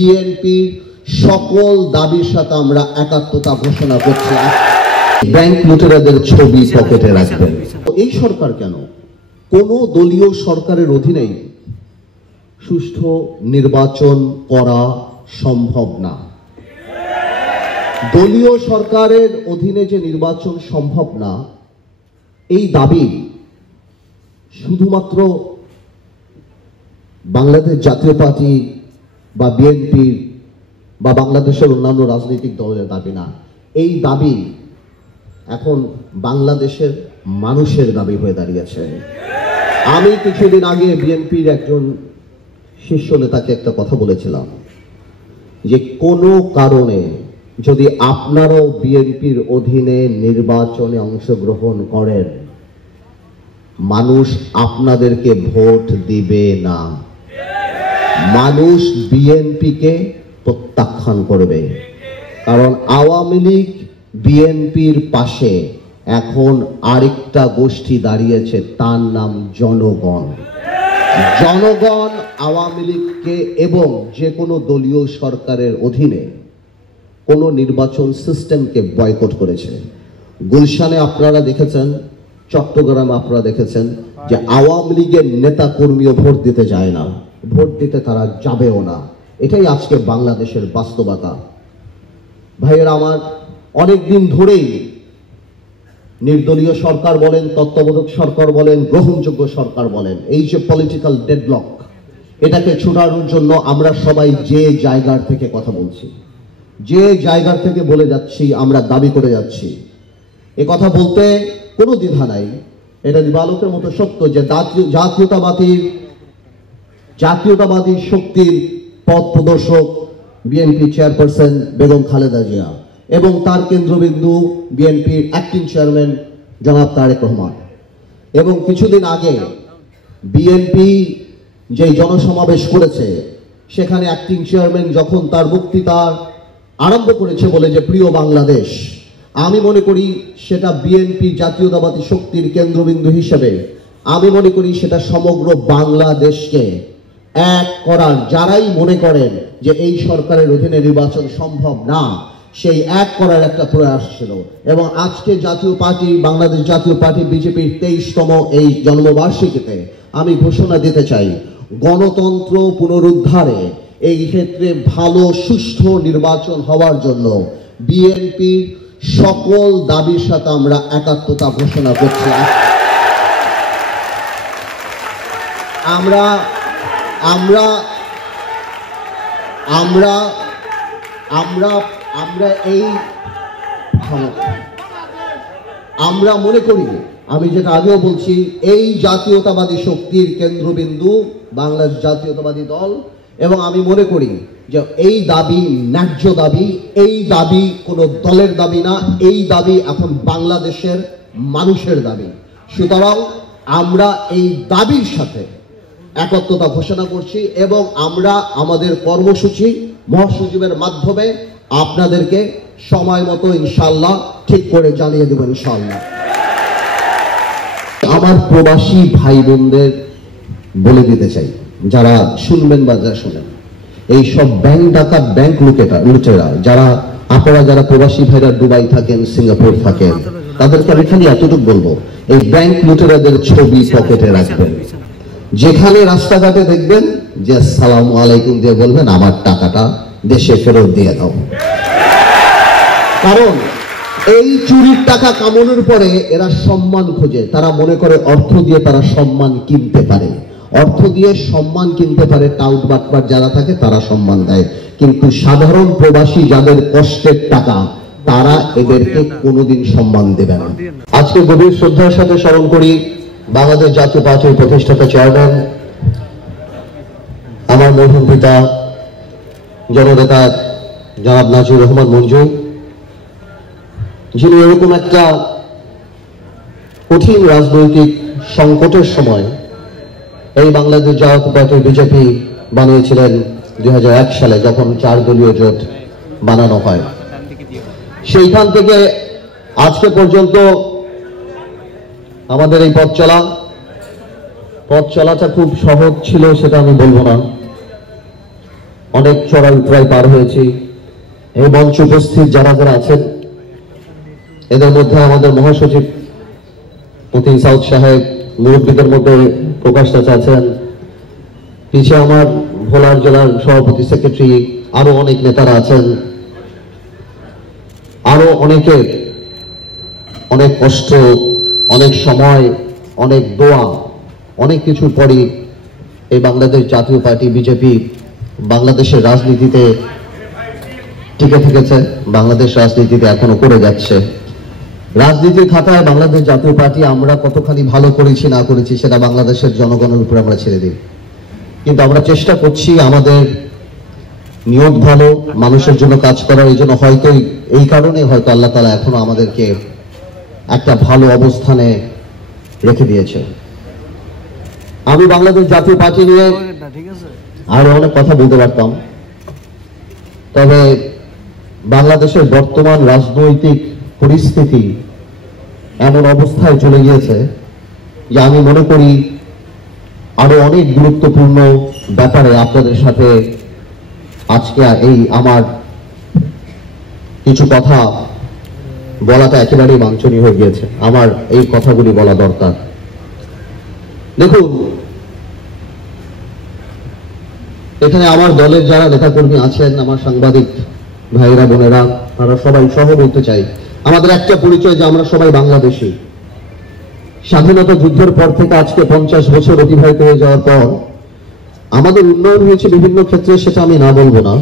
বিএনপির সকল দাবির সাথে আমরা একাত্মতা ঘোষণা করছি। ব্যাংক লুটেরাদের ছবি পকেটে রাখবেন। এই সরকার কেন, কোন দলীয় সরকারের অধীনেই সুষ্ঠু নির্বাচন করা সম্ভব না। দলীয় সরকারের অধীনে যে নির্বাচন সম্ভব না, এই দাবি শুধুমাত্র বাংলাদেশ জাতীয় পার্টি বা বিএনপি বা বাংলাদেশের অন্যান্য রাজনৈতিক দলের দাবি না। এই দাবি এখন বাংলাদেশের মানুষের দাবি হয়ে দাঁড়িয়েছে। আমি কিছুদিন আগে বিএনপির একজন শীর্ষ নেতাকে একটা কথা বলেছিলাম যে কোনো কারণে যদি আপনারাও বিএনপির অধীনে নির্বাচনে অংশগ্রহণ করেন, মানুষ আপনাদেরকে ভোট দিবে না, মানুষ বিএনপিকে প্রত্যাখ্যান করবে। কারণ আওয়ামী লীগ বিএনপির পাশে এখন আরেকটা গোষ্ঠী দাঁড়িয়েছে, তার নাম জনগণ। জনগণ আওয়ামী লীগকে এবং যে কোনো দলীয় সরকারের অধীনে কোনো নির্বাচন সিস্টেমকে বয়কট করেছে। গুলশানে আপনারা দেখেছেন, চট্টগ্রামে আপনারা দেখেছেন যে আওয়ামী লীগের নেতা কর্মীও ভোট দিতে যায় না, ভোট দিতে তারা যাবেও না। এটাই আজকে বাংলাদেশের বাস্তবতা। ভাইয়েরা আমার, অনেকদিন ধরেই নির্দলীয় সরকার বলেন, তত্ত্বাবধায়ক সরকার বলেন, গ্রহণযোগ্য সরকার বলেন, এই যে পলিটিক্যাল ডেডলক, এটাকে ছোটানোর জন্য আমরা সবাই যে জায়গার থেকে কথা বলছি, যে জায়গার থেকে বলে যাচ্ছি, আমরা দাবি করে যাচ্ছি, এ কথা বলতে কোনো দ্বিধা নাই। এটা দিবালোকের মতো সত্য যে জাতীয়তাবাদী শক্তির পথ প্রদর্শক বিএনপি চেয়ারপারসন বেগম খালেদা জিয়া এবং তার কেন্দ্রবিন্দু বিএনপির অ্যাক্টিং চেয়ারম্যান জনাব তারেক রহমান। এবং কিছুদিন আগে বিএনপি যে জনসমাবেশ করেছে, সেখানে অ্যাক্টিং চেয়ারম্যান যখন তার বক্তৃতা আরম্ভ করেছে বলে যে প্রিয় বাংলাদেশ, আমি মনে করি সেটা বিএনপি জাতীয়তাবাদী শক্তির কেন্দ্রবিন্দু হিসেবে আমি মনে করি সেটা সমগ্র বাংলাদেশকে এক করার, যারাই মনে করেন যে এই সরকারের অধীনে নির্বাচন সম্ভব না, সেই এক করার একটা প্রয়াস ছিল। এবং আজকে জাতীয় পার্টি, বাংলাদেশ জাতীয় পার্টি বিজেপির 23তম এই জন্মবার্ষিকীতে আমি ঘোষণা দিতে চাই, গণতন্ত্র পুনরুদ্ধারে এই ক্ষেত্রে ভালো সুষ্ঠু নির্বাচন হওয়ার জন্য বিএনপির সকল দাবির সাথে আমরা একাত্মতা ঘোষণা করছি। আমরা আমরা আমরা আমরা আমরা এই আমরা মনে করি, আমি যেটা আগেও বলছি, এই জাতীয়তাবাদী শক্তির কেন্দ্রবিন্দু বাংলাদেশ জাতীয়তাবাদী দল। এবং আমি মনে করি যে এই দাবি ন্যায্য দাবি, এই দাবি কোনো দলের দাবি না, এই দাবি এখন বাংলাদেশের মানুষের দাবি। সুতরাং আমরা এই দাবির সাথে একত্রতা ঘোষণা করছি এবং আমরা আমাদের কর্মসূচি মহাসচিবের মাধ্যমে আপনাদেরকে সময় মতো ইনশাআল্লাহ ঠিক করে জানিয়ে দেব ইনশাআল্লাহ। আমার প্রবাসী ভাই বোনদের বলে দিতে চাই, যারা শুনবেন বা যারা শুনেন, এই সব ব্যাংক ডাকাত, ব্যাংক লুটেরা, আপনারা যারা প্রবাসী ভাইরা দুবাই থাকেন, সিঙ্গাপুর থাকেন, তাদেরকে আমি খালি এতটুকু বলবো, এই ব্যাংক লুটেরাদের ছবি পকেটে রাখবেন। যেখানে রাস্তাঘাটে দেখবেন যে আসসালামু আলাইকুম দিয়ে বলবেন আমার টাকাটা দেশে ফেরত দিয়ে দাও। কারণ এই চুরির টাকা কামানোর পরে এরা সম্মান খোঁজে, তারা মনে করে অর্থ দিয়ে তারা সম্মান কিনতে পারে, অর্থ দিয়ে সম্মান কিনতে পারে। টাউট বাটপার যারা থাকে তারা সম্মান দেয়, কিন্তু সাধারণ প্রবাসী যাদের কষ্টের টাকা, তারা এদেরকে কোনোদিন সম্মান দেবে না। আজকে গভীর শ্রদ্ধার সাথে স্মরণ করি বাংলাদেশ জাতীয় পার্টির প্রতিষ্ঠাতা চেয়ারম্যান, আমার মরহুম পিতা জননেতা জনাব নাজির রহমান মঞ্জু, যিনি এরকম একটা কঠিন রাজনৈতিক সংকটের সময় এই বাংলাদেশ জাতীয় পার্টি বিজেপি বানিয়েছিলেন 2001 সালে, যখন 4 দলীয় জোট বানানো হয়। সেইখান থেকে আজকে পর্যন্ত আমাদের এই পথ চলাটা খুব সহজ ছিল সেটা আমি বলবো না, অনেক চড়াই উতরাই পার হয়েছি। এই মঞ্চে উপস্থিত যারা যারা আছেন, এদের মধ্যে আমাদের মহাসচিব মতিন সাউদ সাহেব, মুরব্বীদের মধ্যে প্রকাশ চাচা আছেন, পিছিয়ে আমার ভোলার জেলার সভাপতি সেক্রেটারি, আরো অনেক নেতারা আছেন, আরো অনেকের অনেক কষ্ট, অনেক সময়, অনেক দোয়া, অনেক কিছু পরই এই বাংলাদেশ জাতীয় পার্টি বিজেপি বাংলাদেশের রাজনীতিতে টিকে থেকেছে, বাংলাদেশ রাজনীতিতে এখনো করে যাচ্ছে। রাজনীতির খাতায় বাংলাদেশ জাতীয় পার্টি আমরা কতখানি ভালো করেছি না করেছি সেটা বাংলাদেশের জনগণের উপরে আমরা ছেড়ে দিই, কিন্তু আমরা চেষ্টা করছি আমাদের নিয়ত ভালো, মানুষের জন্য কাজ করার। এই জন্য হয়তো এই কারণে হয়তো আল্লাহ তাআলা এখনো আমাদেরকে একটা ভালো অবস্থানে রেখে দিয়েছে। আমি বাংলাদেশ জাতীয় পার্টি নিয়ে আরো অনেক কথা বলতে পারতাম, তবে বাংলাদেশের বর্তমান রাজনৈতিক পরিস্থিতি এমন অবস্থায় চলে গিয়েছে যে আমি মনে করি আরো অনেক গুরুত্বপূর্ণ ব্যাপারে আপনাদের সাথে আজকে এই আমার কিছু কথা বলাটা একেবারেই বাঞ্ছনীয় হয়ে গিয়েছে। আমার এই কথাগুলি বলা দরকার। দেখুন, এখানে আমার দলের যারা নেতাকর্মী আছেন, আমার সাংবাদিক ভাইরা বোনেরা, তারা সবাই সহ বলতে চাই, আমাদের একটা পরিচয় যে আমরা সবাই বাংলাদেশী। স্বাধীনতা যুদ্ধের পর থেকে আজকে 50 বছর অতিবাহিত হয়ে যাওয়ার পর আমাদের উন্নয়ন হয়েছে বিভিন্ন ক্ষেত্রে, সেটা আমি না বলবো না।